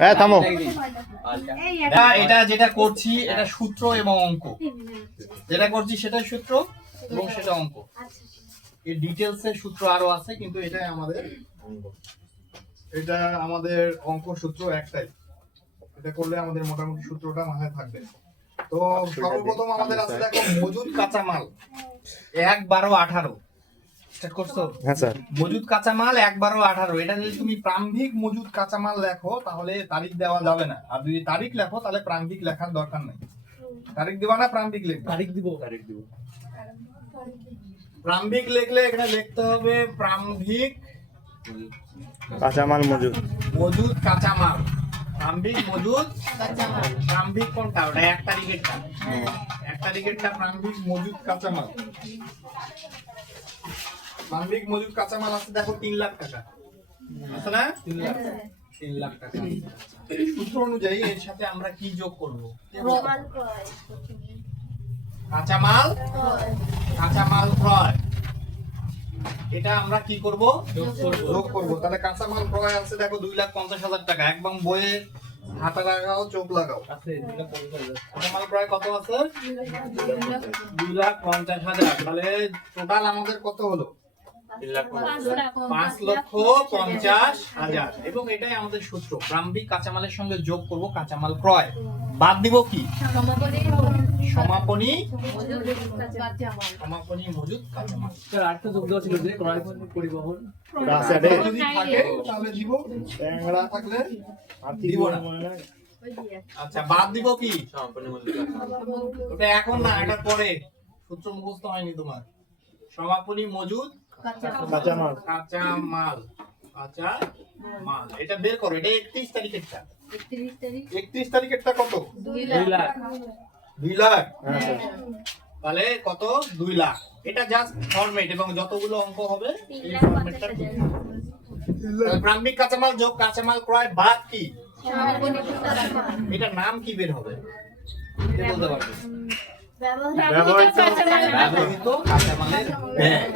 হ্যাঁ থামো। এটা যেটা করছি এটা সূত্র এবং অঙ্ক, যেটা করছি সেটাই সূত্র এবং সেটা অঙ্ক। এই ডিটেলস এর সূত্র আরো আছে, কিন্তু এটাই আমাদের অঙ্ক। এটা আমাদের অঙ্ক সূত্র একটাই, এটা করলে আমাদের মোটামুটি সূত্রটা মাথায় থাকবে। তো সর্বপ্রথম আমাদের আছে দেখো মজুদ কাঁচামাল 1-12-18 স্টার্ট করছো। হ্যাঁ স্যার। মজুদ কাঁচামাল 1-12-18, এটা যদি তুমি প্রারম্ভিক মজুদ কাঁচামাল লেখো তাহলে তারিখ দেওয়া যাবে না, আর যদি তারিখ লেখো তাহলে প্রারম্ভিক লেখার দরকার নাই। তারিখ দিবা না প্রারম্ভিক লিখবে? তারিখ দিব। প্রারম্ভিক লিখলে এখানে লিখতে হবে প্রারম্ভিক কাঁচামাল মজুদ। মজুদ কাঁচামাল, প্রারম্ভিক মজুদ কাঁচামাল। প্রারম্ভিক কোনটা? ওটা 1 তারিখেরটা। 1 তারিখেরটা প্রারম্ভিক মজুদ কাঁচামাল। প্রারম্ভিক মজুদ কাঁচামাল আছে দেখো 3 লাখ টাকা আছে না? 3 লাখ টাকা। সূত্র অনুযায়ী এর সাথে আমরা কি যোগ করব? কাঁচামাল, কাঁচামাল ক্রয়, এটা আমরা কি করব? যোগ করব। তাহলে কাঁচামাল ক্রয় আছে দেখো 2,50,000 টাকা। একদম বইয়ে হাতে লাগাও, চোখ লাগাও। কাঁচামাল ক্রয় কত আছে? 2,50,000। তাহলে টোটাল আমাদের কত হলো? 5,50,000। এবং এটাই আমাদের সূত্র, প্রারম্ভিক কাঁচামালের সঙ্গে যোগ করব কাঁচামাল ক্রয়, বাদ দিব কি? সমাপনী মজুদ কাঁচামাল। স্যার আরেকটা যোগ দেওয়া ছিল যে ক্রয় পরিবহন যদি থাকে তাহলে দিব, ট্যাংরা থাকলে দিব না। আচ্ছা বাদ দিব কি? ওটা এখন না, এটা পরে। সূত্র মুখস্থ হয়নি তোমার। সমাপনী মজুদ কাঁচামাল। কাঁচামাল, কাঁচামাল এটা বের করো। এটা 31 তারিখেরটা। 31 তারিখেরটা কত? 2 লাখ। 2 লাখ। হ্যাঁ স্যার। তাহলে কত? 2 লাখ। এটা জাস্ট ফরম্যাট, এবং যতগুলো অঙ্ক হবে এই ফরম্যাটটা ঠিক। তাহলে প্রারম্ভিক কাঁচামাল যোগ কাঁচামাল ক্রয় বাদ কি? এটার নাম কি বের হবে? কে বলতে পারবে? ব্যবহৃত কাঁচামালের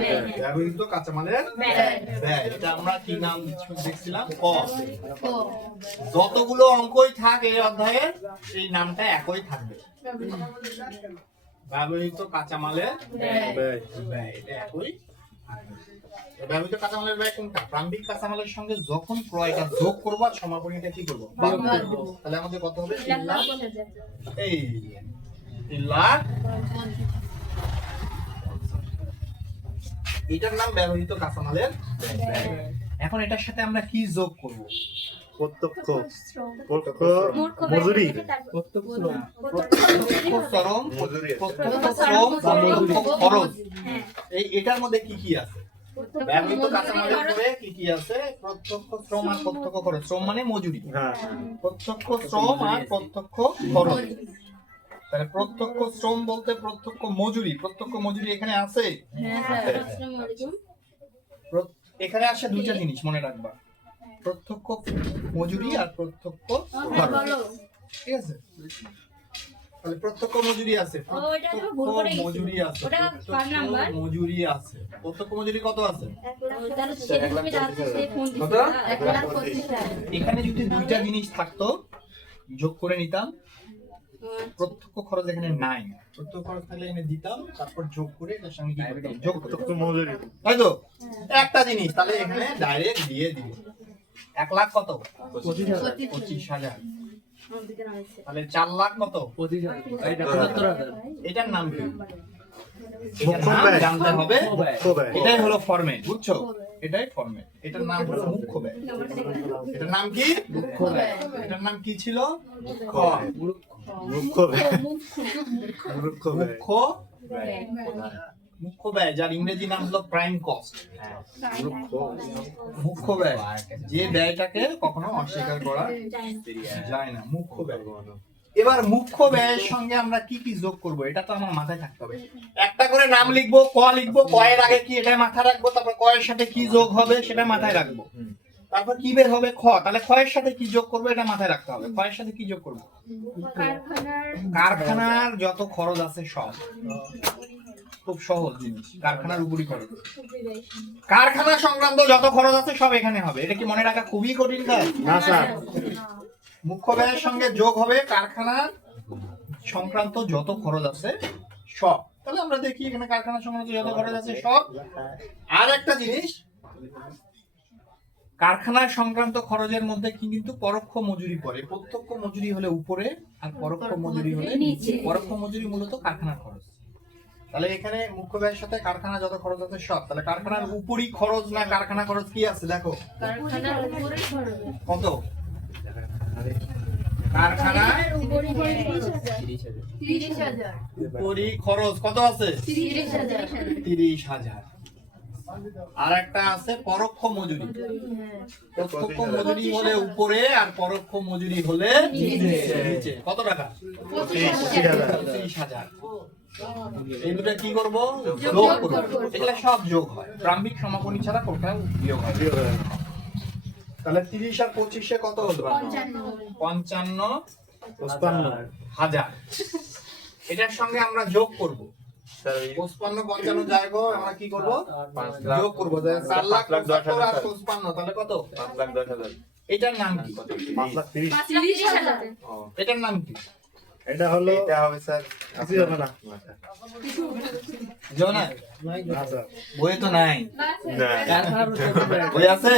ব্যয়। ব্যবহৃত কাঁচামালের ব্যয়। এটা আমরা কি নাম দেখছিলাম? ক। যতগুলো অঙ্কই থাক এই অধ্যায়ের, এই নামটা একই থাকবে। ব্যবহৃত কাঁচামালের ব্যয়, এটা একই। ব্যবহৃত কাঁচামালের ব্যয় কোনটা? প্রারম্ভিক কাঁচামালের সঙ্গে যখন ক্রয়টা যোগ করব আর সমাপনীটা কি করব? বাদ দেব। তাহলে আমাদের কত হবে? 3 লাখ। এই 3 লাখ। এটার নাম ব্যবহৃত কাঁচামালের ব্যয়। এখন এটার সাথে আমরা কি যোগ করব? প্রত্যক্ষ মজুরি। প্রত্যক্ষ শ্রম, প্রত্যক্ষ শ্রম, প্রত্যক্ষ খরচ। এটার মধ্যে কি কি আছে? ব্যবহৃত কাঁচামালের পরে কি কি আছে? প্রত্যক্ষ শ্রম আর প্রত্যক্ষ খরচ। শ্রম মানে মজুরি। হ্যাঁ। প্রত্যক্ষ শ্রম আর প্রত্যক্ষ খরচ। তাহলে প্রত্যক্ষ শ্রম বলতে প্রত্যক্ষ মজুরি। প্রত্যক্ষ মজুরি এখানে আছে। এখানে আসে দুইটা জিনিস মনে রাখবা, প্রত্যক্ষ মজুরি আর প্রত্যক্ষ খরচ। ঠিক আছে? তাহলে প্রত্যক্ষ মজুরি আছে, প্রত্যক্ষ মজুরি আছে, প্রত্যক্ষ মজুরি আছে। প্রত্যক্ষ মজুরি কত আছে? এখানে যদি দুইটা জিনিস থাকতো যোগ করে নিতাম। প্রত্যক্ষ খরচ এখানে নাই, প্রত্যক্ষ খরচ থাকলে এখানে দিতাম, তারপর যোগ করে এটার সঙ্গে কি করতাম? যোগ প্রত্যক্ষ মজুরি। তাই তো? একটা জিনিস তাহলে এখানে ডাইরেক্ট দিয়ে দিব। 1 লাখ কত? 25,000। তাহলে 4 লাখ কত? 25,000। এটার নাম কি? জানতে হবে। এটাই হলো ফরম্যাট, বুঝছো? এটাই ফরম্যাট। এটার নাম হলো মুখ্য ব্যয়। এটার নাম কি? মুখ্য ব্যয়। এটার নাম কি ছিল? মুখ্য ব্যয়। মুখ্য ব্যয়, যার ইংরেজি নাম হলো প্রাইম কস্ট। মুখ্য ব্যয়, যে ব্যয়টাকে কখনো অস্বীকার করা যায় না, মুখ্য ব্যয়। এবার মুখ্য ব্যয়ের সঙ্গে আমরা কি কি যোগ করব এটা তো আমার মাথায় থাকতে হবে। একটা করে নাম লিখবো, ক লিখবো, ক এর আগে কি এটা মাথায় রাখবো, তারপর ক এর সাথে কি যোগ হবে সেটা মাথায় রাখবো, তারপর কি বের হবে? খ। তাহলে খ এর সাথে কি যোগ করবো এটা মাথায় রাখতে হবে। খ এর সাথে কি যোগ করবো? কারখানার যত খরচ আছে সব। খুব সহজ জিনিস, কারখানার উপরই খরচ। কারখানা সংক্রান্ত যত খরচ আছে সব এখানে হবে। এটা কি মনে রাখা খুবই কঠিন কাজ? না স্যার, মুখ্য ব্যয়ের সঙ্গে যোগ হবে কারখানা সংক্রান্ত যত খরচ আছে সব। তাহলে আমরা দেখি এখানে কারখানা সংক্রান্ত যত খরচ আছে সব। আর একটা জিনিস, কারখানা সংক্রান্ত খরচের মধ্যে কি কিন্তু পরোক্ষ মজুরি পড়ে। প্রত্যক্ষ মজুরি হলে উপরে আর পরোক্ষ মজুরি হলে নিচে। পরোক্ষ মজুরি মূলত কারখানার খরচ। তাহলে এখানে মুখ্য ব্যয়ের সাথে কারখানা যত খরচ আছে সব। তাহলে কারখানার উপরই খরচ না কারখানা খরচ কি আছে দেখো কত? কারখানা উপরই খরচ কত আছে? 30,000। আর একটা আছে পরোক্ষ মজুরি। প্রত্যক্ষ মজুরি হলে উপরে আর পরোক্ষ মজুরি হলে নিচে। কত টাকা? 25,000। এই দুটো কি করব? যোগ করব। এগুলা সব যোগ হয়, প্রারম্ভিক সমাপনী ছাড়া কোথাও বিয়োগ হয়। তাহলে 30 আর 25 কত হলো? 55,000। এটার সঙ্গে আমরা যোগ করব। 55 55 জায়গা আমরা কি করব? যোগ করব। 4,10,000 আর 55 তাহলে কত? 5,10,000। এটার নাম কি? 5,30,000। এটার নাম কি? এটা হলো এটা হবে স্যার কিছু হবে না। যাও না? না স্যার, বইয়ে তো নাই। না কারখানার উৎপাদন ব্যয়। বই আছে?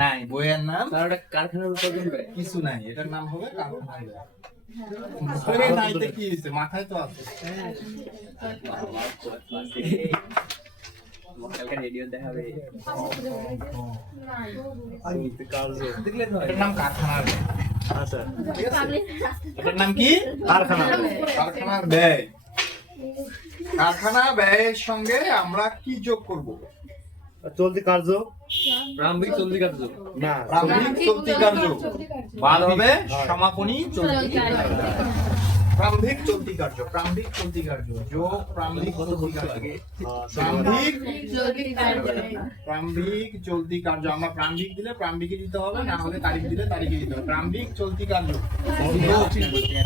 নাই। বইয়ের নাম তার একটা কারখানার উৎপাদন ব্যয়। কিছু নাই। এটার নাম হবে কারখানার ব্যয়। বইয়ে নাইতে কি হইছে? মাথায় তো আছে। কালকে রেডিও দেখাবে। দেখলে তো এটার নাম কারখানার ব্যয়। না স্যার, ঠিক আছে? এটার নাম কি? কারখানা। কারখানার ব্যয়। কারখানা ব্যয়ের সঙ্গে আমরা কি যোগ করব? চলতি কার্য প্রারম্ভিক চলতি কার্য। না, প্রারম্ভিক চলতি কার্য বাদ হবে সমাপনী চলতি কার্য। প্রারম্ভিক চলতি কার্য, প্রারম্ভিক চলতি কার্য যোগ প্রারম্ভিক চলতি কার্য। প্রারম্ভিক চলতি কার্য আমরা প্রারম্ভিক দিলে প্রারম্ভিকে দিতে হবে, না হলে তারিখ দিলে তারিখে দিতে হবে। প্রারম্ভিক চলতি কার্য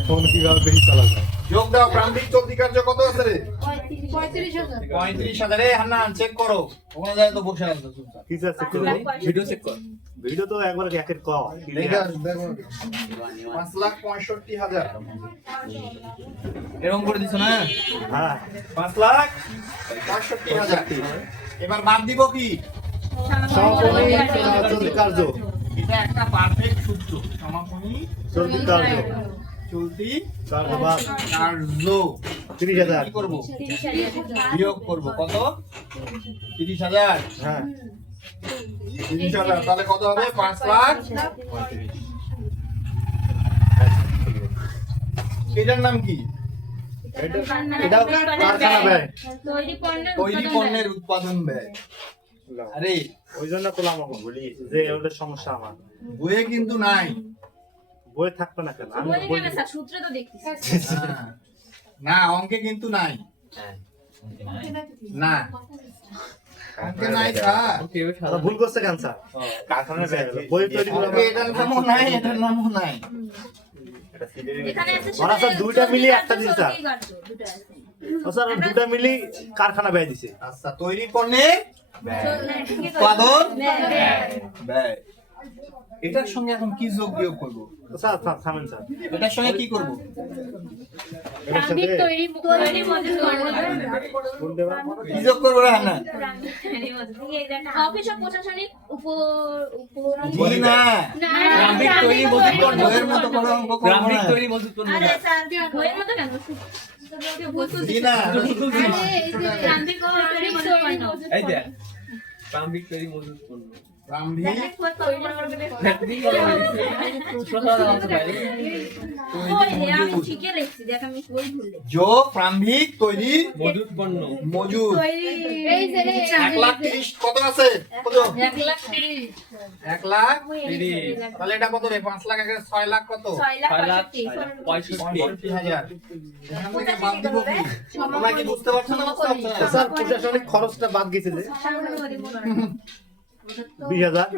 ফোন কিভাবে বেশি চালা যায়? যোগ দাও। প্রারম্ভিক চলতি কার্য কত আছে রে? 35,000। 35,000। এই হান্নান চেক করো, ওখানে যায় তো বসে আছে চুপচাপ। কিছু আছে তো? ভিডিও চেক কর। ভিডিও তো একবার একের ক দেখো 5,65,000 এরকম করে দিছো না? হ্যাঁ, 5,65,000। এবার বাদ দিব কি? সমাপনী চলতি কার্য, এটা একটা পারফেক্ট সূত্র। সমাপনী চলতি কার্য, চলতি কার্য বাদ কার্য 30,000। কি করব? বিয়োগ করব। কত? 30,000। হ্যাঁ, 30,000 তাহলে কত হবে? 5,00,000। এটার নাম কি? এটা কারখানা ব্যয়। তৈরি পণ্যের উৎপাদন ব্যয়। আরে ওই জন্য করলাম আমাকে বলি যে ওদের সমস্যা আমার বইয়ে কিন্তু নাই। বই থাকবে না কেন? আমি বই না, অঙ্কে কিন্তু নাই। না, অঙ্কে নাই স্যার। কেউ ওরা ভুল করছে কেন স্যার? কারখানার ব্যয় বই তৈরি করে অঙ্কে এটার নামও নাই, এটার নামও নাই। এটা সিটের ওরা স্যার দুইটা মিলিয়ে একটা দিছে স্যার। ও স্যার দুইটা মিলি কারখানা ব্যয় দিছে। আচ্ছা, তৈরি পণ্যের উৎপাদন ব্যয়। এটার সঙ্গে এখন কি যোগ বিয়োগ করব? তো স্যার স্যার থামেন স্যার, এটার সঙ্গে কি করব? এটার সাথে কোন দেবা? কি যোগ করব রে হান্না? অফিস ও প্রশাসনিক জি না, প্রারম্ভিক তৈরি মজুত পণ্য। বইয়ের মতো করে অঙ্ক করব প্রারম্ভিক না। তৈরি মজুত পণ্য। আরে স্যার বইয়ের মতো কেন? জি না, এই দেখ প্রারম্ভিক তৈরি মজুত পণ্য। প্রারম্ভিক আমি ঠিকই লিখছি, দেখ আমি বই ভুল লিখছি। যোগ প্রারম্ভিক তৈরি মজুত পণ্য। মজুদ। এই যে 1,30,000 কত আছে? কত? 1,30,000 1,30,000 তাহলে এটা কত রে? 5,00,000 এর 6,00,000 কত? 6,65,000। 65,000। এখান থেকে বাদ দিব কি? তোমরা কি বুঝতে পারছো না? বুঝতে পারছো না? স্যার প্রশাসনিক খরচটা বাদ গেছে যে 20,000।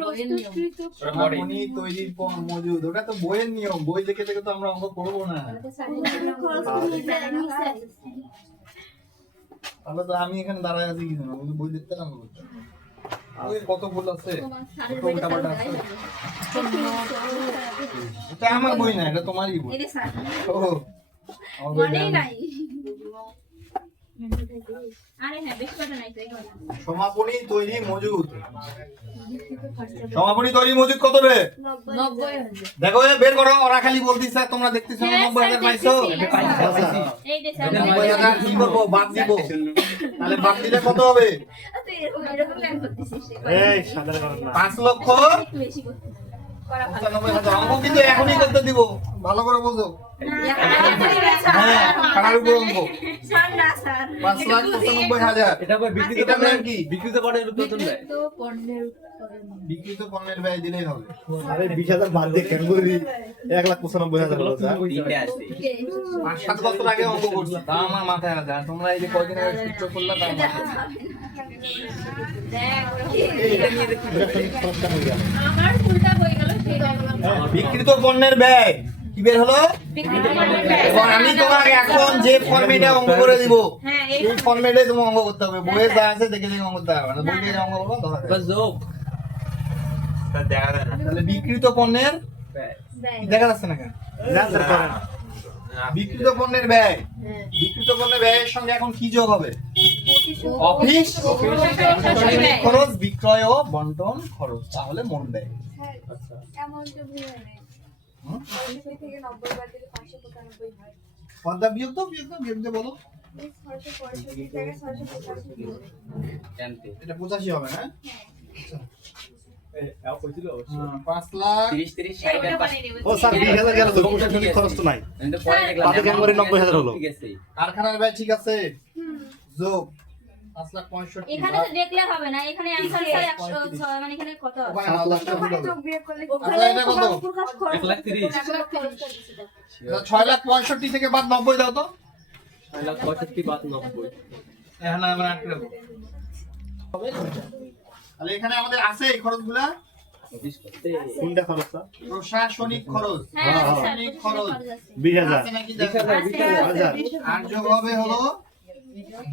সমাপনী তৈরির মজুদ, ওটা তো বইয়ের নিয়ম। বই দেখে দেখে তো আমরা অঙ্ক করবো না। তাহলে তো আমি এখানে দাঁড়ায় আছি কিছু না, আমি তো বই দেখতে না বলতে। ওই কত ভুল আছে? তোমার স্যারের কত বইটা উল্টাপাল্টা স্যার আছে? গায়ে এটা আমার বই না, এটা তোমারই বই। এই যে স্যার ও, আমার বই মনেই না। নাই। আরে হ্যাঁ বেশি কথা নাই তো এই কথা। সমাপনী তৈরি মজুদ। সমাপনী তৈরি মজুদ কত রে? 90,000 দেখো এ বের করো, ওরা খালি বলতিছে তোমরা দেখতেছো না হ্যাঁ, 90,000 স্যার, পাইছো। দেখতেছি। এই যে স্যার 90,000 কি করবো? বাদ দিব। তাহলে বাদ দিলে কত হবে? তুই এরকম প্ল্যান করতেছিস এই সাদা করেন না 5 লক্ষ একটু বেশি করতে করা ভালো 95,000। অঙ্ক কিন্তু এখনই করতে দিব, ভালো করে বোঝো। হ্যাঁ, খানার উপর অঙ্ক। স্যার না স্যার 5,95,000। এটা আবার বিক্রিত এটার নাম কি? বিক্রিত পণ্যের উৎপাদন দেয়। তো পণ্যের বিক্রিত পণ্যের ব্যয় দিলেই হবে। আরে 20,000 বাদ দিয়ে কেন বলি 1,95,000 হলো স্যার তিনটে আছে। 5-7 বছর আগে অঙ্ক করছি, তা আমার মাথায় আছে। আর তোমরা এই যে কয়দিন আগে সূত্র করলা তার মাথায় আছে। আমার ফুলটা হয়ে গেল সেটা বিক্রিত পণ্যের ব্যয় কি বের হলো? এবং আমি তোমাকে এখন যে ফরম্যাটে অঙ্ক করে দিব, হ্যাঁ এই এই ফরম্যাটে তুমি অঙ্ক করতে হবে। বইয়ে যা আছে দেখে দেখে অঙ্ক করতে হবে না, বই থেকে অঙ্ক করবো ধরা এবার যোগ স্যার দেখা যায় না। তাহলে বিক্রিত পণ্যের ব্যয়। দেখা যাচ্ছে না কেন? না স্যার করেন বিক্রিত পণ্যের ব্যয়, বিক্রিত পণ্যের ব্যয়ের সঙ্গে এখন কি যোগ হবে? অফিস প্রশাসনিক খরচ, বিক্রয় ও বন্টন খরচ, তাহলে মোট ব্যয়। হুম? পদ্মা বিয়োগ তো বিয়োগ দিয়ে বলো, জানতে এটা 85 হবে না? কইছিল 5 লাখ 30 30 60 আর 5 ও স্যার 20,000 গেল তো প্রশাসনিক খরচ তো নাই আমি তো পরে দেখলাম তাতে কেমন করে 90,000 হলো? ঠিক আছে কারখানার ব্যয় ঠিক আছে, যোগ 5,65,000। এখানে তো দেখলে হবে না, এখানে অ্যানসার স্যার 106 মানে এখানে কত আছে? ওখানে 7 লাখ টাকা ওখানে হবে। যোগ বিয়োগ করলে আচ্ছা, এটা কত? 1,30,000 6,65,000 থেকে বাদ 90 দাও তো। 1,65,000 বাদ 90 এখানে আমরা আটকে দেবো। তাহলে এখানে আমাদের আছে এই খরচগুলা, অফিস করতে কোনটা খরচ স্যার প্রশাসনিক খরচ, হ্যাঁ স্যার প্রশাসনিক খরচ 20,000 আছে নাকি দেখো? 20,000 আর যোগ হবে হলো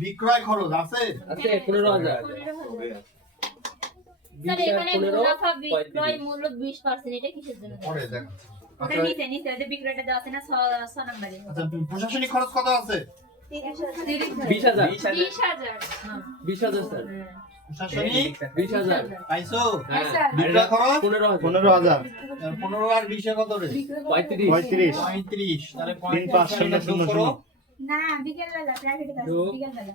বিক্রয় খরচ আছে। আছে 15,000 স্যার এখানে মুনাফা বিক্রয় মূল্য 20%, এটা কিসের জন্য দেওয়া? পরে দেখো। ওটা নিচে নিচে যে বিক্রয়টা দেওয়া আছে না 6 নম্বরে। আচ্ছা প্রশাসনিক খরচ কত আছে? 20,000 20,000 স্যার প্রশাসনিক 20,000 পাইছো? হ্যাঁ বিক্রয় খরচ 15,000 15,000 15 আর 20 এ কত রে? 35 35 35। তাহলে 3 5 0 যোগ 0 করো। 0 না বিকেলবেলা প্রাইভেটে আছে যোগ। বিকেলবেলা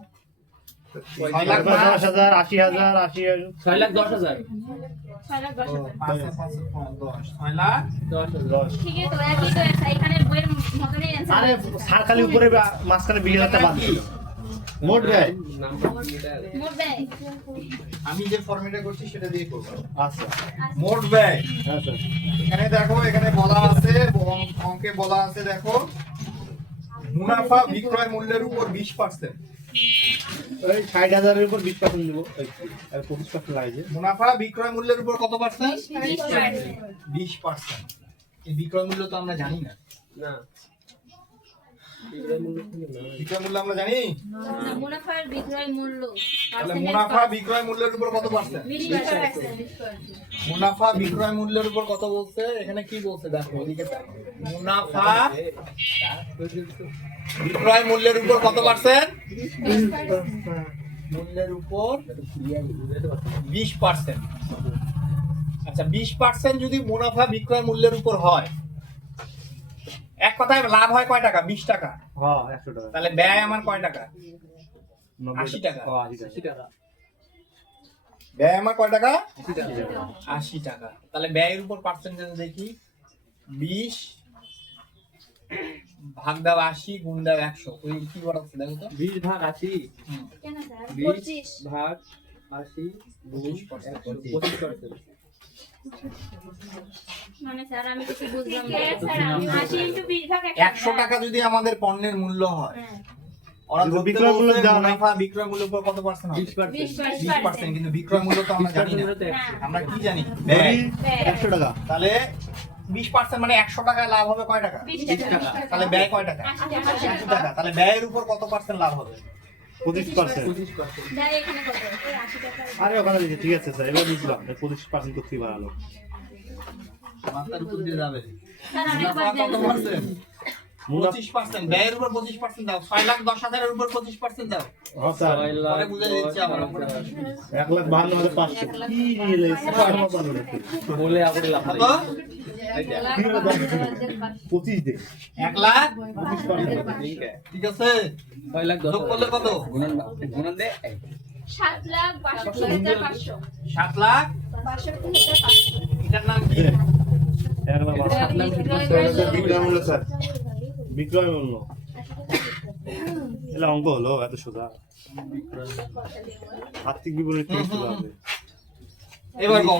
6 লাখ 10,000 80,000 80,000 6,10,000 6,10,000 5 5 10 6 লাখ 10,000 ঠিক আছে তো একই তো আছে, এখানে বইয়ের মতনই অ্যানসার আরে সার খালি উপরে মাঝখানে 20,000 টাকা বাদ দিল মোট ব্যয় নাম্বার এটা মোট ব্যয়। আমি যে ফর্মেটে করছি সেটা দিয়ে করব। আচ্ছা মোট ব্যয় হ্যাঁ স্যার এখানে দেখো, এখানে বলা আছে, অঙ্কে বলা আছে দেখো, মুনাফা বিক্রয় মূল্যের উপর 20%। ওই 60,000 এর উপর 20% দেব আর 25% লাগে মুনাফা বিক্রয় মূল্যের উপর কত পার্সেন্ট? 20%। 20%। এই বিক্রয় মূল্য তো আমরা জানি না। না বিক্রয় মূল্য আমরা জানি? না, মুনাফার বিক্রয় মূল্য তাহলে মুনাফা বিক্রয় মূল্যের উপর কত পার্সেন্ট? 20%। মুনাফা বিক্রয় মূল্যের উপর কত বলছে? এখানে কি বলছে দেখো, এদিকে দেখো। মুনাফা বিক্রয় মূল্যের উপর কত পার্সেন্ট? মূল্যের উপর 20%। আচ্ছা 20% যদি মুনাফা বিক্রয় মূল্যের উপর হয়, এক কথায় লাভ হয় কয় টাকা? 20 টাকা। হ্যাঁ 100 টাকা তাহলে ব্যয় আমার কয় টাকা? 90 80 টাকা। 80 টাকা ব্যয় আমার কয় টাকা? 80 টাকা 80 টাকা। তাহলে ব্যয়ের উপর পার্সেন্টেজ দেখি, 20 ভাগ দাও 80 গুণ দাও 100। ওই কি বলছে দেখো তো। 20 ভাগ 80 হুম। কেন স্যার 20 ভাগ 80 গুণ 25%। মানে স্যার আমি কিছু বুঝলাম না স্যার, আমি 80 × 20 ভাগ 100 টাকা যদি আমাদের পণ্যের মূল্য হয়, হ্যাঁ ওরা কিন্তু ধরতে বিক্রয় মূল্য বলছে দেওয়া নাই। মুনাফা বিক্রয় মূল্যের উপর কত পার্সেন্ট হবে? 20% 20%। কিন্তু বিক্রয় মূল্য তো আমরা জানি না। 20% হ্যাঁ। আমরা কি জানি? ব্যয়। 100 টাকা তাহলে 20% মানে 100 টাকায় লাভ হবে কয় টাকা? 20 টাকা। তাহলে ব্যয় কয় টাকা? 80 টাকা। 80 টাকা। তাহলে ব্যয়ের উপর কত পার্সেন্ট লাভ হবে? 25%। 25%। দেখ এখানে কত? এই 80 টাকা। আরে ওখানে দিচ্ছি, ঠিক আছে স্যার, এবার বুঝলাম 25% করতেই বাড়ালো। মাথার উপর দিয়ে যাবে স্যার মুনাফা আরেকবার কত দেন। পার্সেন্ট 25%, ব্যয়ের উপর 25% দাও, 6,10,000 এর উপর 25% দাও। হ্যাঁ স্যার, পরে বুঝে দিচ্ছি আমার উপর। 1,52,500 কি রিয়েলাইজ বলে আবার লাভ কত? নাই। এই দেখ 25 দে 1 লাখ, ঠিক আছে ঠিক আছে। 6 লাখ 10 যোগ করলে কত? গুণন দে 7,62,500 7 লাখ, 62,500 এটার নাম কি? 1,52,500 বিক্রয় মূল্য স্যার, বিক্রয় মূল্য। এলা অঙ্ক হলো এত সোজা? আর্থিক বিবরণী থেকে শুরু হবে। এবার কও